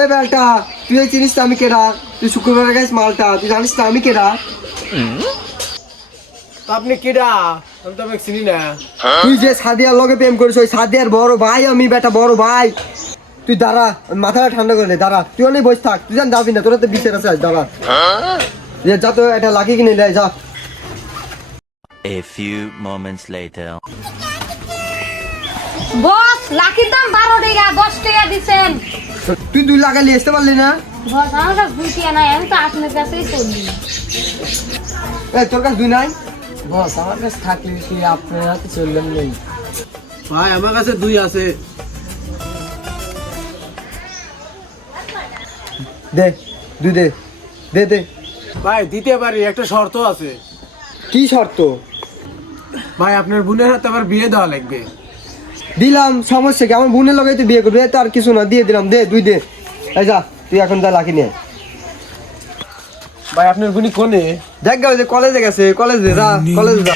এ বেলটা, তুই চিনিস তো আমি কেডা? তুই শুক্রবার গাইস মালটা, তুই জানিস তো আমি কেডা? আপনি কিডা? আমি তো আপনাকে চিনি না। তুই যে সাদিয়ার লগে প্রেম করিস, ওই সাদিয়ার বড় ভাই আমি, বেটা বড় ভাই। তুই দাঁড়া, মাথাটা ঠান্ডা করে নে, দাঁড়া। তুই অনেক বসে থাক, তুই জান যাবি না, তোরা তো বিচার আছে, দাঁড়া। যা তো একটা লাকি কিনে লে, যা। A few moments later. বস লাখির দাম 12 টাকা, 10 টাকা দিছেন। তুই 2 লাখ নিয়ে আসতে পারলি না? বস আমার কাছে বুঝিয়া নাই, আমি তো আপনার কাছেই চলি। তোর কাছে 2 নাই? বস আমার কাছে থাকলে কি আপনার হাতে চললেন নেই? ভাই আমার কাছে 2 আছে। দে 2 দে, দে দে। ভাই দিতে পারি, একটা শর্ত আছে। কি শর্ত? ভাই আপনার বোনের হাতে আবার বিয়ে দেওয়া লাগবে। দিলাম, সমস্যা কি? আমার বোনের লগে তুই বিয়ে করবি, তো আর কিছু না, দিয়ে দিলাম। দে 2 দে। এই যা, তুই এখন যা লাকি নিয়ে। ভাই আপনার বোনই কোনে? দেখ গা, ওই যে কলেজে গেছে, কলেজে যা, কলেজে যা।